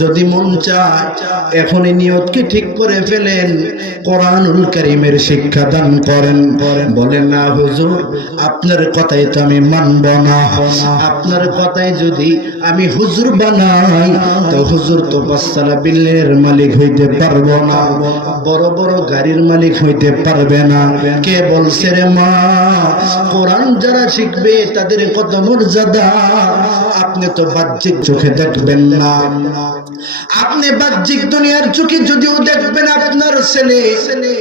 যদি মন চায় এখনই নিয়তকে ঠিক করে ফেলেন, কোরআনুল কারীমের শিক্ষা দান করেন। বলেন না হুজুর আপনার কথাই তো আমি মানব না, আপনার কথাই যদি আমি হুজুর বানাই তো হুজুর তো পাঁচতলা বিল্ডিংয়ের মালিক হইতে পারবো না, বড় বড় গাড়ির মালিক হইতে পারবে না। কে বলছে রে মা কোরআন যারা শিখবে তাদের কত মর্যাদা, আপনি তো বাহ্যিক চোখে দেখবেন না, আপনি বাহ্যিক দুনিয়ার চোখে যদিও দেখবেন আপনার ছেলে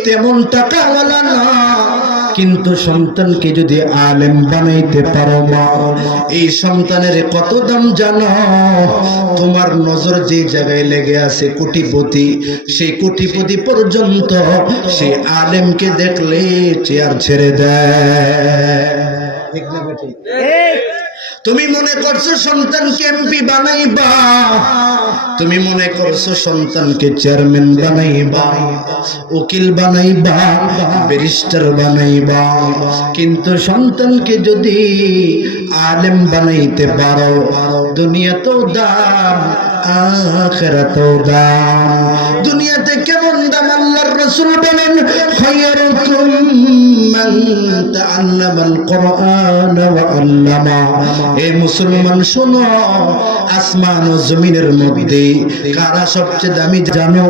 তেমন টাকাওয়ালা না, কিন্তু সন্তানকে যদি আলেম বানাইতে পারো মা, এই সন্তানের কত দাম জানো? তোমার নজর যে জায়গায় লেগে আছে কোটিপতি, সেই কোটিপতি পর্যন্ত সেই আলেমকে দেখলে চেয়ার ছেড়ে দেয়। ঠিক না বেটি? তুমি মনে করছো সন্তানকে এমপি বানাইবা, তুমি মনে করছো সন্তানকে চেয়ারম্যান বানাইবা, উকিল বানাইবা, ব্যারিস্টার বানাইবা, কিন্তু সন্তানকে যদি আলেম বানাইতে পারো দুনিয়াতেও দাম আখিরাতেও দাম। দুনিয়াতে কেমন দাম আল্লাহর রাসূল বলেন খায়রুকুম মান তাআল্লামাল কুরআন ওয়া আল্লামা। এ মুসলমান শোনো, আসমান ও জমিনের মধ্যে কারা সবচেয়ে দামি জানো?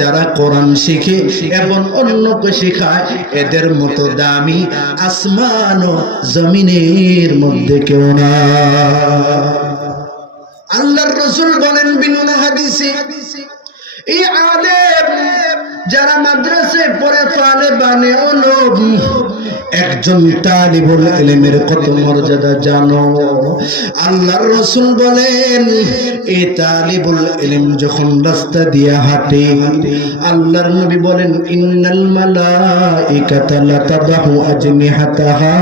যারা কোরআন শিখে এবং অন্যকে শেখায়, এদের মতো দামি আসমান ও জমিনের মধ্যে কেউ না। আল্লাহর রাসূল বলেন বিনুনা হাদিসে, এই আলেম যারা মাদ্রাসায় পড়ে তালেবানে উলুম, একজন তালিবুল ইলমের কত মর্যাদা জানো? আল্লাহর রাসূল বলেন এই তালিবুল ইলম যখন রাস্তা দিয়ে হাঁটে, আল্লাহর নবী বলেন ইন্নাল মালাইকাতা লাতাদাহু আজনিহাতাহা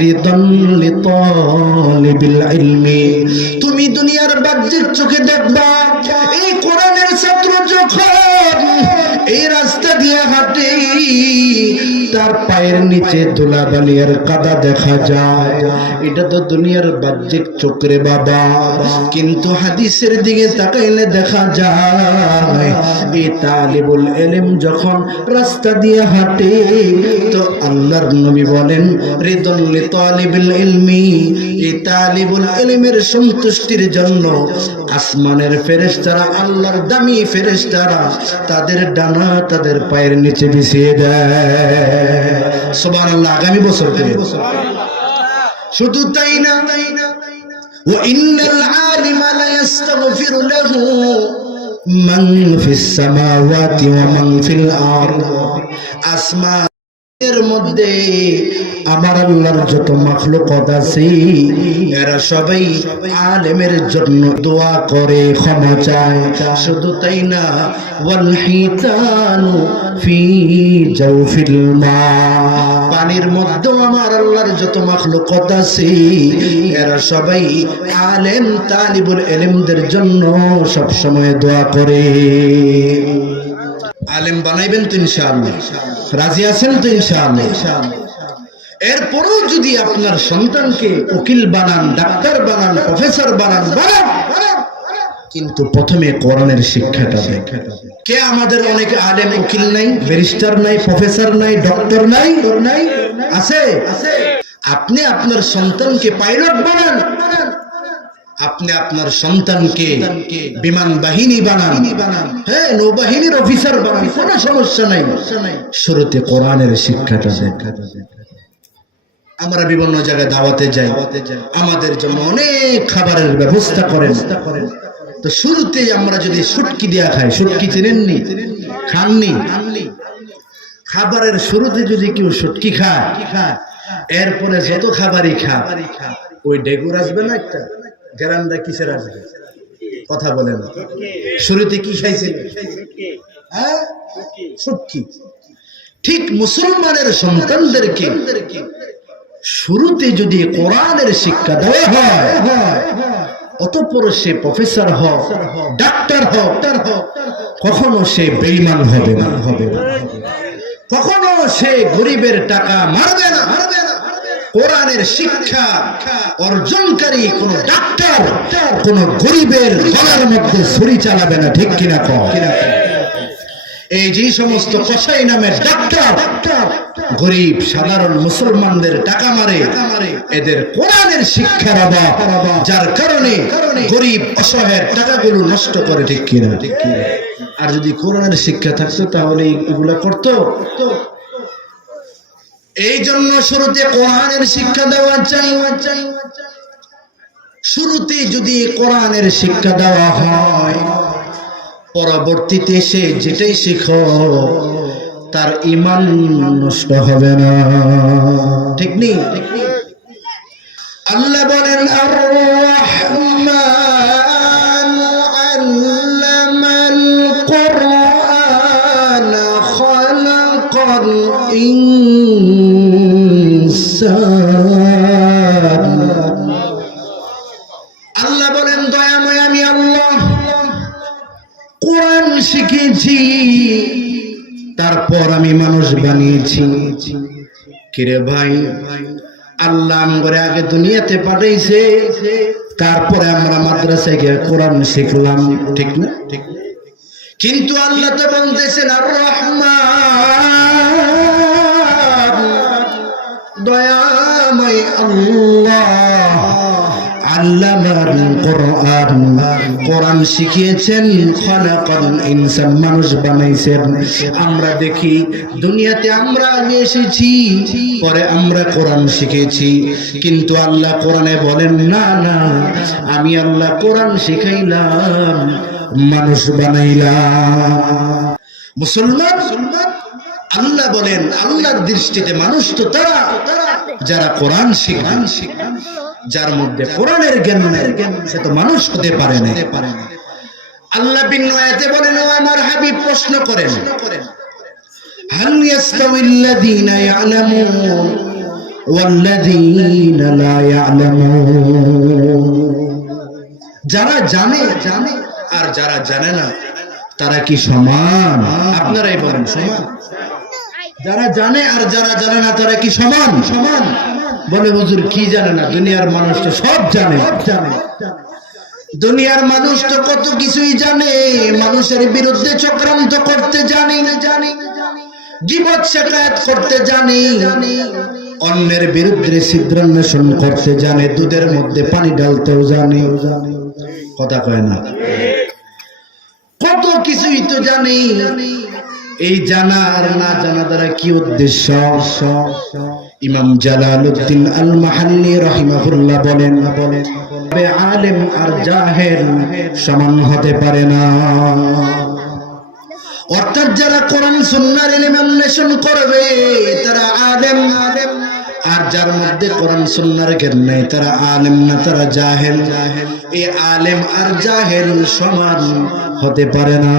রিদান লিতালিবিল ইলমি। তুমি দুনিয়ার বাহ্যিক চোখে দেখবা এই কোরআনের ছাত্র যখন এই রাস্তা দিয়ে হাঁটে তার পায়ের নিচে ধুলাবালি আর কাদা দেখা যায়, এটা তো দুনিয়ার বাহ্যিক চোখে বাবা, কিন্তু হাদিসের দিকে তাকাইলে দেখা যায় এই তালিবুল ইলম যখন রাস্তা দিয়ে হাঁটে তো আল্লাহর নবী বলেন রিদান লিতালিবিল ইলমি, এই তালিবুল ইলমের সন্তুষ্টির জন্য আসমানের ফেরেশতারা, আল্লাহর দামি ফেরেশতারা তাদের ডানা তাদের পায়ের নিচে বিছিয়ে দেয়। সুবহানাল্লাহ। আগামী বছর থেকে শুধু তাই না, ওয়া ইন্নাল আলিমা লা ইস্তাগফিরু লাহু মান ফিস সামাওয়াতি ওয়া মান ফিল আরদ। আসমানের মধ্যে আমার আল্লাহর যত মাখলুকাত আছে এরা সবাই আলেমের জন্য দোয়া করে, ক্ষমা চায়। শুধু তাই না, ওয়াল হিতানু ফি জাওফিল মা, পানির মধ্যে আমার আল্লাহর যত মাখলুকাত আছে এরা সবাই আলেম তালিবুল ইলমদের জন্য সব সময় দোয়া করে। আলেম বানাইবেন তো ইনশাআল্লাহ? রাজি আছেন তো ইনশাআল্লাহ? এরপরও যদি আপনার সন্তানকে উকিল বানান, ডাক্তার বানান, প্রফেসর বানান, কিন্তু প্রথমে কোরআনের শিক্ষাটা দেন। কে আমাদের অনেক আলেম উকিল নাই, ব্যারিস্টার নাই, প্রফেসর নাই, ডক্টর নাই, আছে? আপনি আপনার সন্তানকে পাইলট বানান, আপনি আপনার সন্তানকে বিমান বাহিনী বানান, হ্যাঁ নৌবাহিনীর অফিসার বানান, কোনো সমস্যা নাই। শুরুতে কোরআনের শিক্ষাটা দেন। আমরা বিভিন্ন জায়গায় দাওয়াতে যাই, আমাদের জন্য অনেক খাবারের ব্যবস্থা করেন, তো শুরুতেই আমরা যদি শুটকি দেয়া খাই, শুটকি চেনেননি, খাননি, খাবারের শুরুতে যদি কেউ শুটকি খায়, এরপরে যত খাবারই খা, ওই ডেগুর আসবে না একটা গ্যারান্ডা কিসের আসবে? কথা বলেন। শুরুতে কি খাইছিল? হ্যাঁ, শুটকি। ঠিক মুসলমানের সন্তানদেরকে শুরুতে যদি কোরআনের শিক্ষা দেওয়া হয়, অতঃপর সে প্রফেসর হোক, ডাক্তার হোক, কখনো সে বেঈমান হবে না, কখনো সে গরিবের টাকা মারবে না, কোরআনের শিক্ষা অর্জনকারী কোন ডাক্তার কোন গরিবের গলার মধ্যে ছুরি চালাবে না, ঠিক কিনা কও? এই যে সমস্ত কসাই নামের ডাক্তার গরিব সাধারণ মুসলমানদের টাকা মারে, এদের কোরআনের শিক্ষার অভাব, যার কারণে গরিব অসহায়ের টাকাগুলো নষ্ট করে, ঠিক কিনা? আর যদি কোরআনের শিক্ষা থাকতো তাহলে এগুলা করতো। এই জন্য শুরুতে কোরআনের শিক্ষা দেওয়া চাই। শুরুতে যদি কোরআনের শিক্ষা দেওয়া হয়, পরবর্তীতে সে যেটাই শিখো তার ঈমান নষ্ট হবে না, ঠিক নেই? আল্লাহ বলেন আর রহমান আল্লামাল কুরআন খালাকাল ইনসান। আল্লাহ বলেন দয়াময় আমি আল্লাহ কোরআন শিখেছি, তারপর আমি মানুষ বানিয়েছি। কিরে ভাই, আল্লাহ আমাদের আগে দুনিয়াতে পাঠাইছে, তারপরে আমরা মাদ্রাসায় গিয়ে কোরআন শিখলাম, ঠিক না? কিন্তু আল্লাহ তো বলতেছেন আর রহমান, দয়াময় আল্লাহ আল্লামাল কুরআন, কোরআন শিখিয়েছেন, খালাকাল ইনসান, মানুষ বানাইছেন। আমরা দেখি দুনিয়াতে আমরা আগে এসেছি, পরে আমরা কোরআন শিখেছি, কিন্তু আল্লাহ কোরআনে বলেন না না, আমি আল্লাহ কোরআন শিখাইলাম, মানুষ বানাইলাম। মুসলমান, আল্লাহ বলেন আল্লাহর দৃষ্টিতে মানুষ তো তারা যারা কোরআন শিখে, যার মধ্যে কোরআনের জ্ঞান নেই, সে তো মানুষ হতে পারে না। আল্লাহ ভিন্ন আয়াতে বলেন, ও আমার হাবিব প্রশ্ন করেন, হাল ইয়াস্তাউিল্লাযীনা ইয়ালামুন ওয়াল্লাযীনা লা ইয়ালামুন, যারা জানে আর যারা জানে না তারা কি সমান? আপনারাই বলেন, সমান? যারা জানে আর যারা জানে না তারা কি সমান? সমান। বলে হুজুর কি জানে না? দুনিয়ার মানুষ তো সব জানে। দুনিয়ার মানুষ তো কত কিছুই জানে, মানুষের বিরুদ্ধে চক্রান্ত করতে জানি, গীবত শিকায়াত করতে জানি, অন্যের বিরুদ্ধে ছিদ্রান্বেষণ করতে জানে, দুধের মধ্যে পানি ঢালতেও জানে। কথা কয় না? কত কিছুই তো জানি। এই জানা আর না জানা দ্বারা কি উদ্দেশ্য? ইমাম জালালউদ্দিন আল মাহাল্লি রাহিমাহুল্লাহ বলেন, আলেম আর জাহেল সমান হতে পারে না। অর্থাৎ যারা কোরআন সুন্নাহর ইলম অন্বেষণ করবে তারা আলেম, আর যার মধ্যে কোরআন সুন্নাহর জ্ঞান নেই তারা আলেম না, তারা জাহেল। এই আলেম আর জাহেল সমান হতে পারে না।